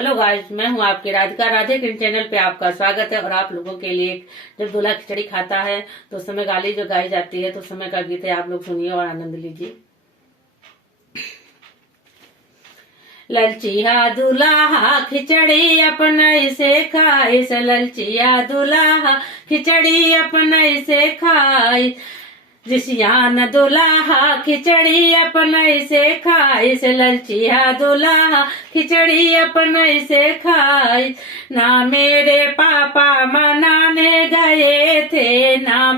Hello guys, मैं हूं आपकी राधिका। राधे कृष्ण चैनल पे आपका स्वागत है। और आप लोगों के लिए जब दूल्हा खिचड़ी खाता है तो उस समय गाली जो गाई जाती है तो उस समय का गीत है, आप लोग सुनिए और आनंद लीजिए। ललचिया दुल्हा खिचड़ी अपने से खाइस, ललचिया दुल्हा खिचड़ी अपने से खाइस, जिसियान दुल्हा खिचड़ी अपने से खाइस, ललचिया दुल्हा खिचड़ी अपने से खाइस। ना मेरे पापा मनाने गए थे, ना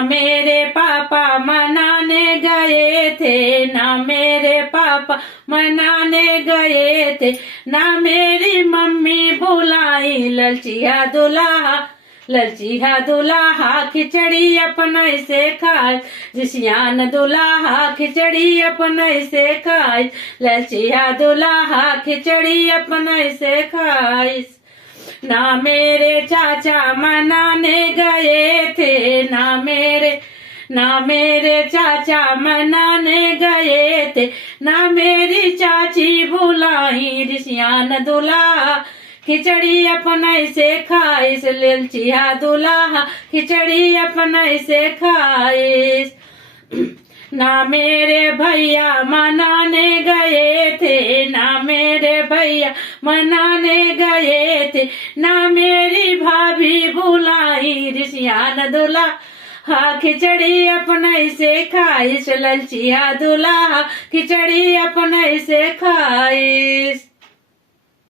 मेरे पापा मनाने गए थे, ना मेरे पापा मनाने गए थे, ना मेरी मम्मी बुलाई। ललचिया दुल्हा खिचड़ी अपने से खाए, जिसियान दुल्हा खिचड़ी अपने से खाए, ललचिया दुल्हा खिचड़ी अपने से खाए। ना मेरे चाचा मनाने गए थे, ना मेरे चाचा मनाने गए थे, ना मेरी चाची बुलाई। जिसियान दुल्हा खिचड़ी अपने से खाइस, ललचिया दुल्हा खिचड़ी अपने से खाइस। ना मेरे भैया मनाने गए थे, ना मेरे भैया मनाने गए थे, ना मेरी भाभी बुलाई। जिसियान दुल्हा खिचड़ी अपने से खाइस, ललचिया दुल्हा खिचड़ी अपने से खाइस।